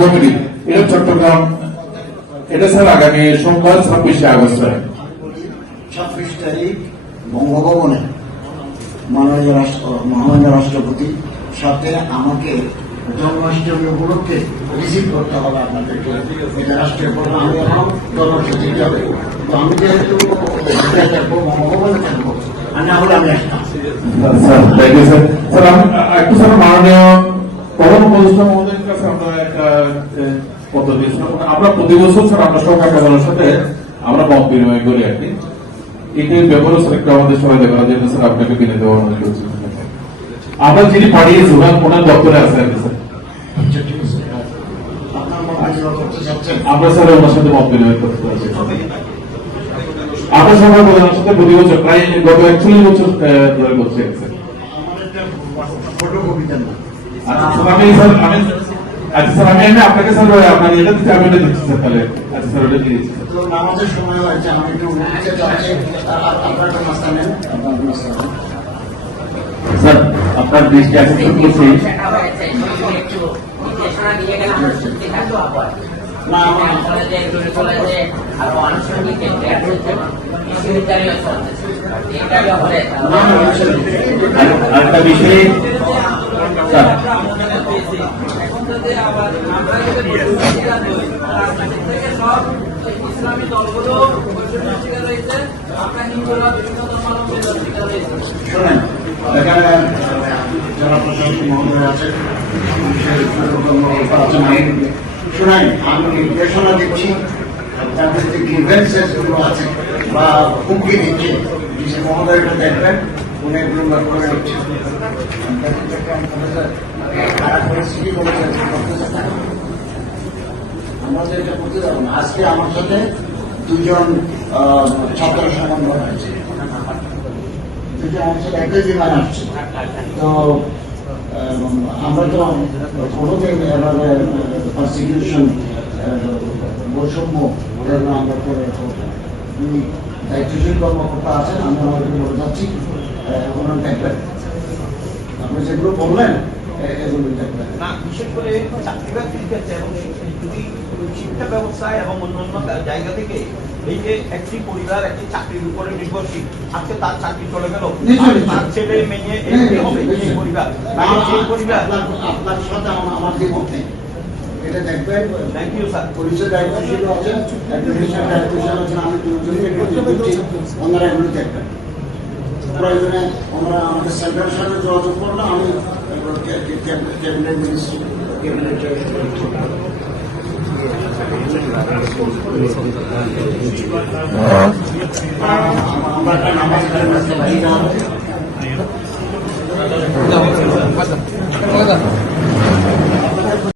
Committee এটা চট্টগ্রাম। এটা sir আগামী সোমবার ছাব্বিশে আগস্ট ছাব্বিশ তারিখ বঙ্গভবনে মাননীয় রাষ্ট্র মহামান্য রাষ্ট্রপতি সাথে আমাকে জন্মাষ্টমী উপলক্ষে রিসিভ করতে হবে আপনাদেরকে। এটা রাষ্ট্রের প্রধান আমি এখন জন্মাষ্টমী যাবে তো আমি যেহেতু থাকব বঙ্গভবনে থাকব আর না হলে আমি আসতাম। Sir thank you sir sir আমি একটু স্যার মাননীয় প্রধান উপদেষ্টা মহোদয়ের কাছে আমরা একটা এ, পদ্ধতি ছিল। আমরা প্রতি বছর স্যার আমরা সরকার কার্যালয়ের সাথে আমরা মত বিনিময় করি আর কি। এটির ব্যাপারে স্যার একটু আমাদের সবাই দেখা যেটা স্যার আপনাকে কিনে দেওয়া অনুরোধ করছি আমরা যিনি পাঠিয়েছি ওনার ওনার দপ্তরে আছে আর কি স্যার। আমরা স্যার ওনার সাথে মত বিনিময় করতে পারছি আমরা সরকার প্রধানের সাথে প্রতি বছর প্রায় গত একচল্লিশ বছর ধরে করছি আচ্ছা স্যার আমি স্যার আমি আচ্ছা স্যার আমি আপনাকে স্যার আপনার এটা দিচ্ছি আমি এটা দিচ্ছি স্যার তাহলে। আচ্ছা স্যার ওটা দিয়ে দিচ্ছি নামাজের সময় হয়েছে আমি একটু আপনার নাস্তা নেন স্যার আপনার দৃষ্টি আকর্ষণ করছি টাকা হয়েছে আবার আমার ইসলামী দলগুলো বৈষম্যের শিকার হয়েছে হিন্দুরা বিভিন্ন ধর্মাবলম্বীদের শিকার হয়েছে। শোনেন যারা প্রশাসক মহোদয় আছে পুলিশের আমি শোনেন আমি নির্দেশনা দিচ্ছি তাদের যে গ্রিভেন্সেসগুলো আছে বা হুমকি দিচ্ছে মহোদয় এটা দেখবেন আমরা তো এটা করতে যাব আজকে আমার সাথে দুজন ছাত্র সমন্বয় হয়েছে যেটা আমার সাথে একই বিমান তো আমরা তো কোনোদিন এভাবে প্রসিকিউশন বৈষম্য আমরা করে দায়িত্বশীল কর্মকর্তা আছেন আমি আমাকে বলে যাচ্ছি ওনার দেখবেন আপনি যেগুলো বললেন এগুলো দেখবেন না বিশেষ করে চাকরি বাকরির ক্ষেত্রে এবং যদি শিক্ষা ব্যবস্থায় এবং অন্যান্য জায়গা থেকে এই যে একটি পরিবার একটি চাকরির উপরে নির্ভরশীল আজকে তার চাকরি চলে গেল তার ছেলে মেয়ে এই হ্যাঁ, হবে নিশ্চয়ই। পরিবার না, পরিবার আপনার সাথে আমার দ্বিমত নেই? এটা দেখবেন থ্যাংক ইউ স্যার পুলিশের দায়িত্বশীল আছেন অ্যাডমিনিস্ট্রেশন দায়িত্বশীল আছেন আমি দুজনই দিচ্ছি ওনারা এগুলো দেখবেন। প্রয়োজনে আমরা আমাদের সেন্টারের সাথে যোগাযোগ করলে আমি ক্যাবিনেট মিনিস্ট্রি ক্যাবিনেট আমরা একটা নামাজ